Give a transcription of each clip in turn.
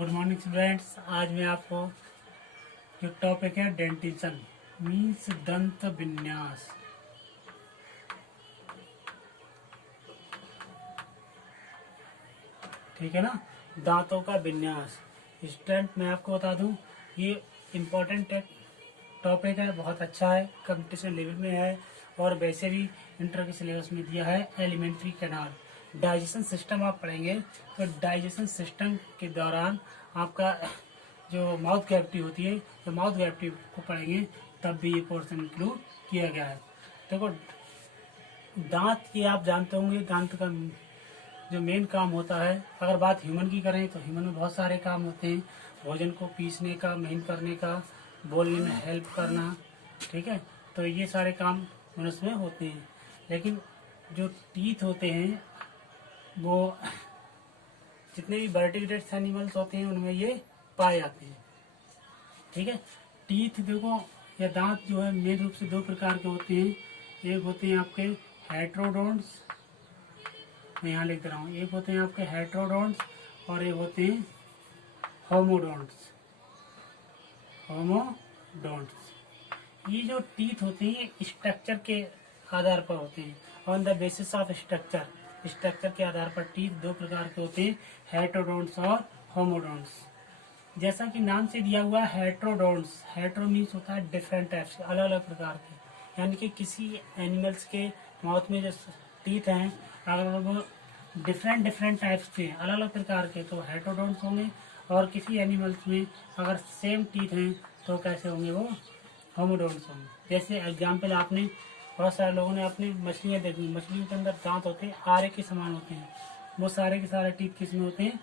Good morning students. आज मैं आपको जो टॉपिक है डेंटिशन मीन्स दंत विन्यास। ठीक है ना, दांतों का विन्यास। स्टूडेंट मैं आपको बता दूं, ये इम्पोर्टेंट टॉपिक है, बहुत अच्छा है, कंपटीशन लेवल में है और वैसे भी इंटर के सिलेबस में दिया है। एलिमेंट्री कैनाल डाइजेशन सिस्टम आप पढ़ेंगे तो डाइजेशन सिस्टम के दौरान आपका जो माउथ कैविटी होती है, तो माउथ कैविटी को पढ़ेंगे तब भी ये पोर्शन इंक्लूड किया गया है। देखो दांत की आप जानते होंगे, दांत का जो मेन काम होता है, अगर बात ह्यूमन की करें तो ह्यूमन में बहुत सारे काम होते हैं। भोजन को पीसने का, महीन करने का, बोलने में हेल्प करना, ठीक है, तो ये सारे काम मनुष्य में होते हैं। लेकिन जो टीथ होते हैं वो जितने भी वर्टिब्रेट्स एनिमल्स होते हैं उनमें ये पाए जाते हैं। ठीक है, टीथ देखो या दांत जो है मेन रूप से दो प्रकार के होते हैं। एक होते हैं आपके हेट्रोडोन्ट्स, मैं यहाँ लिख रहा हूँ, एक होते हैं आपके हेट्रोडोन्ट्स और एक होते हैं होमोडोन्ट्स। होमोडोन्ट्स ये जो टीथ होते हैं स्ट्रक्चर के आधार पर होते हैं। On the basis of structure, structure के आधार पर टीथ दो प्रकार के होते हैं, हेट्रोडोन्ट्स और होमोडोन्ट्स। जैसा कि नाम से दिया हुआ है हेट्रोडोन्ट्स, हेट्रो मीन्स होता है डिफरेंट टाइप्स के, अलग अलग प्रकार के, यानी कि किसी एनिमल्स के माउथ में जो टीथ हैं अगर वो डिफरेंट टाइप्स के, अलग अलग प्रकार के, तो हेट्रोडोन्ट्स होंगे। और किसी एनिमल्स में अगर सेम टीथ हैं तो कैसे होंगे, वो होमोडोन्ट्स होंगे। जैसे एग्जाम्पल आपने बहुत सारे लोगों ने अपनी मछलियाँ देखी, मछलियों के अंदर दांत होते हैं आरे के समान होते हैं, वो सारे के सारे टीथ किस में होते हैं,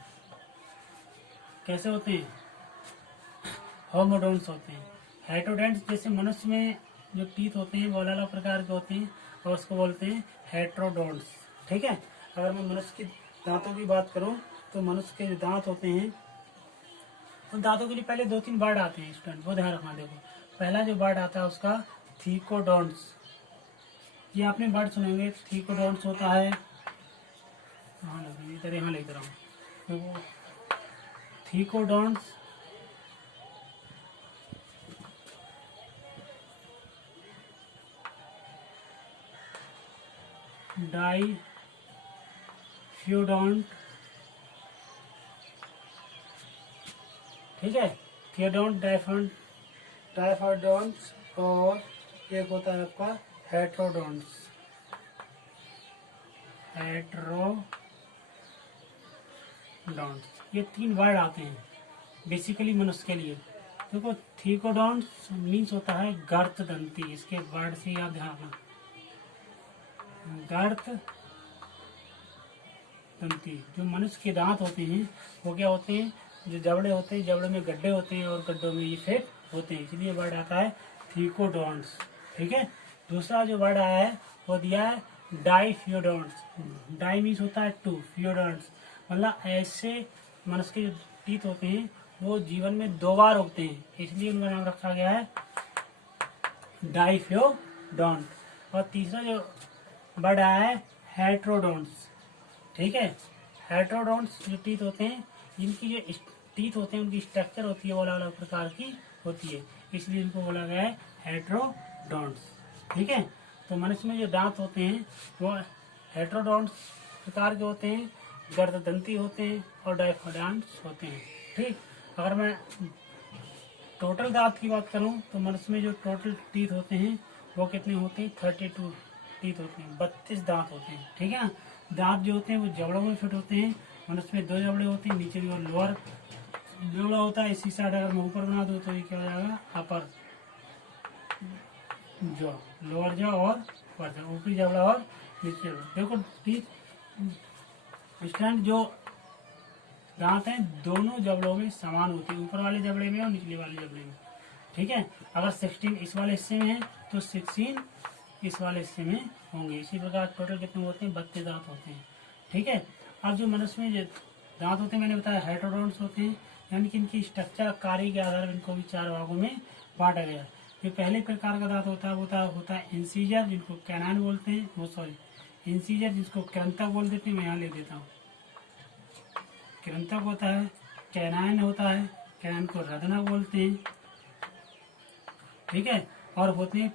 कैसे होते हैं, होमोडोन्ट्स होते हैं। हेट्रोडोन्ट्स जैसे मनुष्य में जो टीथ होते हैं वो अलग अलग प्रकार के होते हैं और उसको बोलते हैं हेट्रोडोन्ट्स। ठीक है, अगर मैं मनुष्य के दांतों की बात करूं तो मनुष्य के जो दांत होते हैं उन दांतों के लिए पहले दो तीन वर्ड आते हैं स्टूडेंट, वो ध्यान रखना। देखो पहला जो वर्ड आता है उसका थीकोडोन्ट्स, ये आपने वर्ड सुनेंगे, थीकोडोन्ट्स होता है, इधर यहाँ लिख रहा हूँ, देखो थीकोडोन्ट्स डाइफ्यूडोंट, ठीक है, थियोडोंट, डाइफोडोंट्स और एक होता है आपका हेट्रोडोंट्स, हेट्रोडोंट्स। ये तीन वर्ड आते हैं बेसिकली मनुष्य के लिए। देखो थीकोडोंट्स मीन्स होता है गर्त दंती, इसके वर्ड से आप ध्यान रखना, गर्त दंती। जो मनुष्य के दांत होते हैं वो क्या होते हैं, जो जबड़े होते हैं, जबड़े में गड्ढे होते हैं और गड्ढों में ये फेट होते हैं, इसलिए वर्ड आता है थीकोडोंट्स। ठीक है, दूसरा जो वर्ड आया है वो दिया है डाइफ्यूडोंट्स। डाई मीन्स होता है टू, फ्यूडोंट्स मतलब ऐसे मनुष्य के जो टीथ होते हैं वो जीवन में दो बार उगते हैं, इसलिए उनका नाम रखा गया है डाइफ्यूडोंट। और तीसरा जो वर्ड आया है हेट्रोडोंट्स। ठीक है, हेट्रोडोंट्स जो टीथ होते हैं, इनकी जो टीथ होते हैं उनकी स्ट्रक्चर होती है वो अलग अलग प्रकार की होती है, इसलिए इनको बोला गया है हेट्रोडोंट्स। ठीक है, तो मनुष्य में जो दांत होते हैं वो हेट्रोडोंट्स प्रकार के होते हैं, गर्ददंती होते हैं और डाइफोडोंट्स होते हैं। ठीक, अगर मैं टोटल दांत की बात करूं तो मनुष्य में जो टोटल टीथ होते हैं वो कितने होते हैं, 32 टीथ होते हैं, 32 दांत होते हैं। ठीक है, दांत जो होते हैं वो जबड़ों में फिट होते हैं, मनुष्य में दो जबड़े होते हैं, नीचे की ओर लोअर जबड़ा होता है, इसी साइड अगर मैं ऊपर बना दूं तो ये क्या हो जाएगा, अपर जॉ, लोअर जॉ और अपर जॉ, ऊपरी जबड़ा और नीचे जबड़ा। देखो टीथ स्टैंड जो दांत हैं दोनों जबड़ों में समान होते हैं, ऊपर वाले जबड़े में और निचले वाले जबड़े में। ठीक है, अगर 16 इस वाले हिस्से में है तो 16 इस वाले हिस्से में होंगे। इसी प्रकार टोटल कितने होते हैं, 32 दांत होते हैं। ठीक है, अब जो मनुष्य में जो दांत होते हैं मैंने बताया हेट्रोडोंट्स होते हैं, यानी कि इनकी स्ट्रक्चर कार्य के आधार पर इनको भी चार भागों में बांटा गया। जो पहले प्रकार का दांत होता है वो होता है इंसीजर, जिनको कैनाइन बोलते हैं, वो सॉरी इंसीजर जिसको कृंतक बोल देते हैं, मैं यहाँ ले देता हूँ। कृंतक होता है कैनाइन होता है, कैनाइन को रदना बोलते हैं, ठीक है। और होते हैं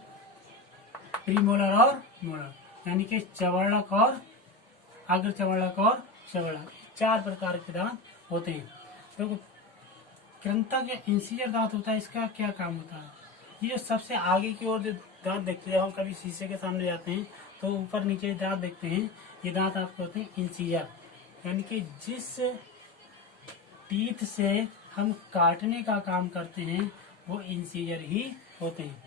प्रीमोलर और मोलर, यानी कि चवड़क और अग्र चवड़क और चवड़क, 4 प्रकार के दांत होते हैं। तो कृंतक या इंसीजर दांत होता है, इसका क्या काम होता है? ये जो सबसे आगे की ओर जो दांत देखते हैं, हम कभी शीशे के सामने जाते हैं तो ऊपर नीचे दांत देखते हैं, ये दांत आपको होते हैं इंसीजर, यानी कि जिस टीथ से हम काटने का काम करते हैं वो इंसीजर ही होते हैं,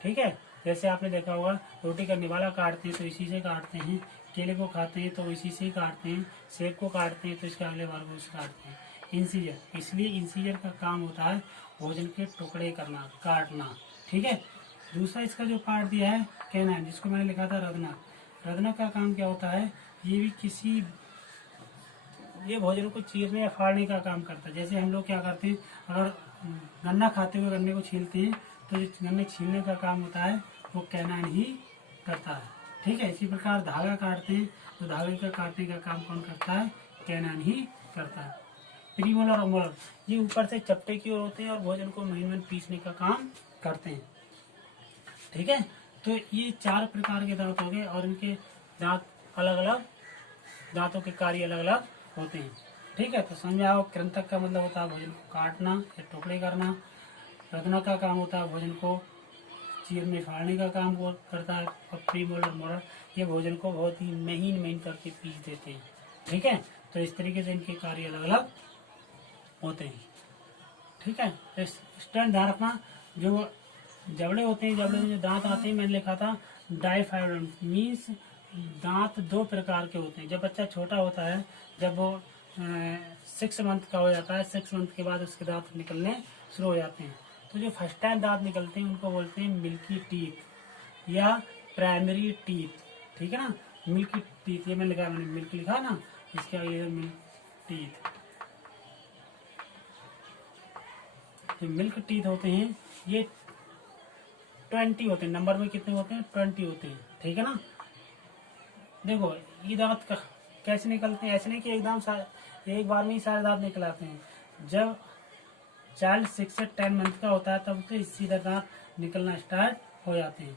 ठीक है। जैसे आपने देखा होगा रोटी का निवाला काटते हैं तो इसी से काटते हैं, केले को खाते हैं तो इसी से ही काटते हैं, सेब को काटते हैं तो इसके अगले बार को काटते हैं, इंसीजर। इसलिए इंसीजर का काम होता है भोजन के टुकड़े करना, काटना, ठीक है। दूसरा इसका जो पार्ट दिया है कैनाइन, जिसको मैंने लिखा था रदना, रदना का काम क्या होता है? ये भोजन को चीरने या फाड़ने का काम करता है। जैसे हम लोग क्या करते हैं, अगर गन्ना खाते हुए गन्ने को छीलते हैं तो जो गन्ने छीलने का काम होता है वो कैनाइन ही करता है, ठीक है। इसी प्रकार धागा काटते हैं तो धागे का काटने का काम कौन करता है? कैनाइन ही करता है। प्रीमोलर और मोलर ये ऊपर से चपटे की ओर होते हैं और भोजन को महीन महीन पीसने का काम करते हैं, ठीक है। तो ये 4 प्रकार के दांत हो गए और इनके दांत अलग अलग, दांतों के कार्य अलग अलग होते हैं, ठीक है। तो समझ में आओ, कृंतक का मतलब होता है भोजन को काटना या टुकड़े करना, रदना का काम होता है भोजन को चीरने फाड़ने का काम वो करता है, और प्रीमोलर मोलर ये भोजन को बहुत ही महीन महीन करके पीस देते हैं, ठीक है। तो इस तरीके से इनके कार्य अलग अलग होते हैं, ठीक है। तो स्टैंड ध्यान रखना, जो जबड़े होते हैं, जबड़े में जो दांत आते हैं, मैंने लिखा था डाइफाइडम मीन्स दांत 2 प्रकार के होते हैं। जब बच्चा छोटा होता है, जब वो 6 मंथ का हो जाता है, 6 मंथ के बाद उसके दांत निकलने शुरू हो जाते हैं। तो जो फर्स्ट टाइम दांत निकलते हैं उनको बोलते हैं मिल्की टीथ या प्राइमरी टीथ, ठीक है ना। मिल्की टीथ, ये मैंने मिल्क लिखा ना, इसके आगे मिल्क टीथ। जो मिल्क टीथ होते हैं ये 20 होते हैं, नंबर में कितने होते हैं? 20 होते हैं, ठीक है ना। देखो ये दांत कैसे निकलते हैं? ऐसे नहीं कि एकदम एक बार में ही सारे दांत निकल आते हैं। जब चाइल्ड 6 से 10 मंथ का होता है तब तो सीधा दांत निकलना स्टार्ट हो जाते हैं,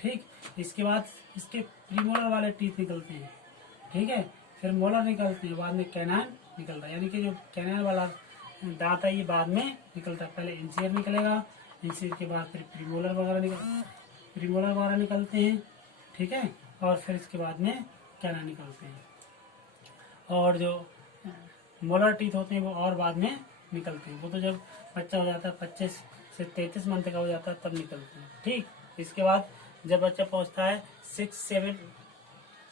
ठीक। इसके बाद इसके प्रीमोलर वाले टीथ निकलते हैं, ठीक है। फिर मोलर निकलते हैं, बाद में कैनाइन निकलता है, यानी कि जो कैनाइन वाला दांत है ये बाद में निकलता है। पहले इंसीजर निकलेगा, इंसीजर के बाद फिर प्रीमोलर वगैरह निकलते हैं, ठीक है। और फिर इसके बाद में कैनाइन निकलते हैं, और जो मोलर टीथ होते हैं वो और बाद में निकलते हैं। वो तो जब बच्चा हो जाता है 25 से 33 मंथ का हो जाता है तब निकलते हैं, ठीक। इसके बाद जब बच्चा पहुंचता है 6-7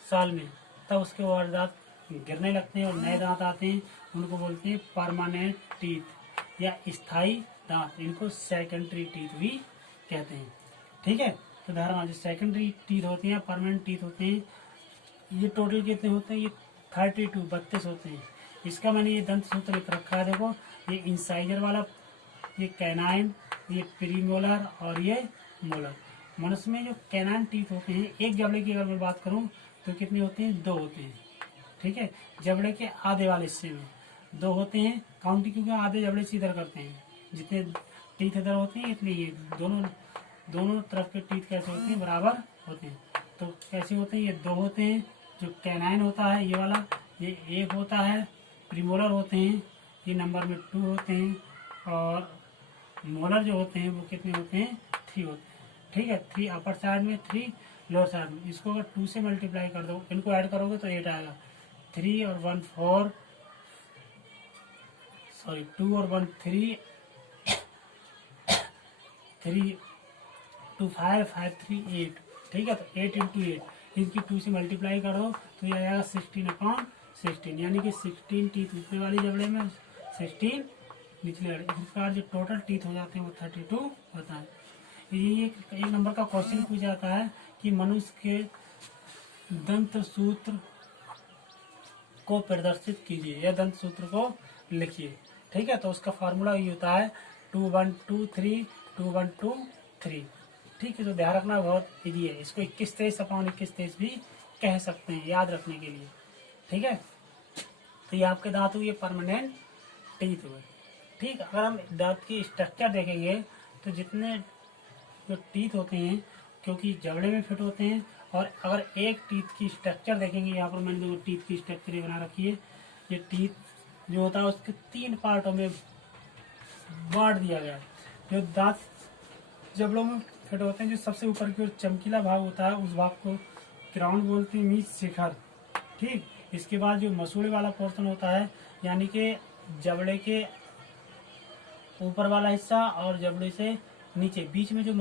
साल में तब उसके और दांत गिरने लगते हैं और नए दांत आते हैं, उनको बोलते हैं परमानेंट टीथ या स्थायी दांत। इनको सेकेंडरी टीथ भी कहते हैं, ठीक है। तो धारणा जो सेकेंडरी टीथ होती हैं, परमानेंट टीथ होते हैं, ये टोटल कितने होते हैं? ये 32 होते हैं। इसका मैंने ये दंत सूत्र लिख रखा है, देखो ये इंसाइजर वाला, ये कैनाइन, ये प्रीमोलर और ये मोलर। मनुष्य में जो कैनाइन टीथ होते हैं, एक जबड़े की अगर मैं बात करूं तो कितने होते हैं? 2 होते हैं, ठीक है। जबड़े के आधे वाले हिस्से में 2 होते हैं, काउंटिंग क्योंकि आधे जबड़े से इधर करते हैं, जितने टीथ इधर होते हैं इतने ये दोनों तरफ के टीथ कैसे होते हैं? बराबर होते हैं। तो कैसे होते हैं? ये 2 होते हैं। जो कैनाइन होता है ये वाला, ये 1 होता है। प्रीमोलर होते हैं ये नंबर में 2 होते हैं, और मोलर जो होते हैं वो कितने होते हैं? 3 होते हैं, ठीक है। 3 अपर साइड में, 3 लोअर साइड में। इसको अगर 2 से मल्टीप्लाई कर दो, इनको ऐड करोगे तो 8 आएगा। 3 और 1 4, सॉरी 2 और 1 3, 3 2 5 5 3 8, ठीक है। तो 8 इंटू 8 इनकी 2 से मल्टीप्लाई करो तो ये आएगा 16/16, यानी कि 16 टीथ ऊपरी वाली जबड़े में, 16 निचले वाले। इस प्रकार जो टोटल टीथ हो जाते हैं वो 32 होता है। ये एक नंबर का क्वेश्चन पूछा जाता है कि मनुष्य के दंत सूत्र को प्रदर्शित कीजिए या दंत सूत्र को लिखिए, ठीक है। तो उसका फार्मूला ये होता है 2 1 2 3 2 1 2 3, ठीक है। तो ध्यान रखना बहुत इजी है। इसको 21/21 भी कह सकते हैं याद रखने के लिए, ठीक है। तो ये आपके दांत हुए परमानेंट टीथ हुए। ठीक, अगर हम दांत की स्ट्रक्चर देखेंगे तो जितने जो टीथ होते हैं क्योंकि जबड़े में फिट होते हैं, और अगर एक टीथ की स्ट्रक्चर देखेंगे, यहाँ पर मैंने देखो टीथ की स्ट्रक्चर बना रखी है। ये टीथ जो होता है उसके 3 पार्टों में बांट दिया गया है। जो दांत जबड़ों में फिट होते हैं, जो सबसे ऊपर की ओर चमकीला भाग होता है उस भाग को क्राउन बोलते हैं, मीन्स शिखर। ठीक, इसके बाद जो मसूड़े वाला पोर्शन होता है, यानी कि जबड़े के ऊपर वाला हिस्सा और जबड़े से नीचे बीच में जो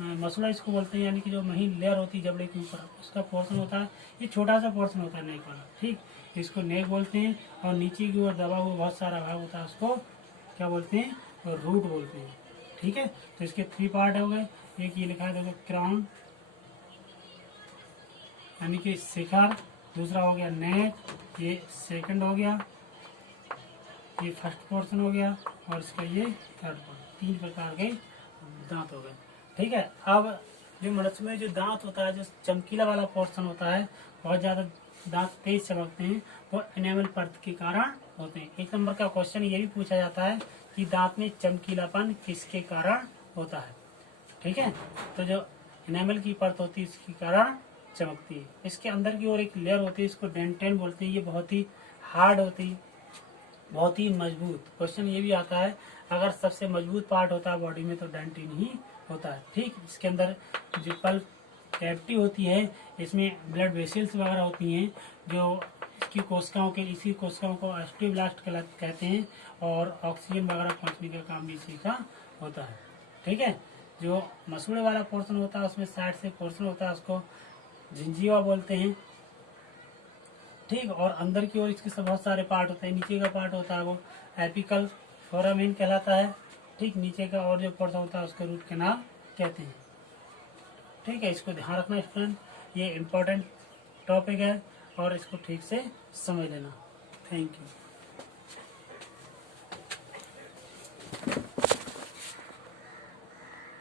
मसूड़ा इसको बोलते हैं, यानी कि जो महीन लेयर होती है जबड़े के ऊपर, उसका पोर्शन होता है। ये छोटा सा पोर्शन होता है नेक वाला। ठीक, इसको नेक बोलते हैं। और नीचे की ओर दबा हुआ बहुत सारा भाग होता है, उसको क्या बोलते हैं? और रूट बोलते हैं। ठीक है, तो इसके 3 पार्ट हो गए। एक ये लिखा है देखो क्राउन, यानी कि शिखर। दूसरा हो गया नेक, ये सेकंड हो गया, ये फर्स्ट पोर्शन हो गया, और इसका ये थर्ड पोर्शन। 3 प्रकार के दांत हो गए। ठीक है, अब जो मनुष्य में जो दांत होता है, जो चमकीला वाला पोर्शन होता है, बहुत ज्यादा दांत तेज चमकते हैं, वो एनेमल परत के कारण होते हैं। 1 नंबर का क्वेश्चन ये भी पूछा जाता है कि दांत में चमकीलापन किसके कारण होता है। ठीक है, तो जो एनेमल की परत होती है इसके कारण चमकती है। इसके अंदर की ओर एक लेयर होती है, इसको डेंटेन बोलते हैं। ये बहुत ही हार्ड होती है, बहुत ही मजबूत। क्वेश्चन ये भी आता है, अगर सबसे मजबूत पार्ट होता है बॉडी में तो डेंटिन ही होता है। ठीक, इसके अंदर जो पल्प कैविटी होती है, इसमें ब्लड वेसल्स वगैरह होती हैं, जो इसकी कोशिकाओं के इसी कोशिकाओं को ऑस्टियोब्लास्ट कहते हैं, और ऑक्सीजन वगैरह पहुंचने का काम भी इसी का होता है। ठीक है, जो मसूड़े वाला पोर्शन होता है उसमें साइड से पोर्शन होता है, उसको जिंजीवा बोलते हैं। ठीक, और अंदर की ओर इसके बहुत सारे पार्ट होते हैं। नीचे का पार्ट होता है वो एपिकल फोरामेन कहलाता है। ठीक, नीचे का और जो पोर्शन होता है उसको रूट कैनाल कहते हैं। ठीक है, इसको ध्यान रखना स्टूडेंट, ये इम्पोर्टेंट टॉपिक है और इसको ठीक से समझ लेना। Thank you.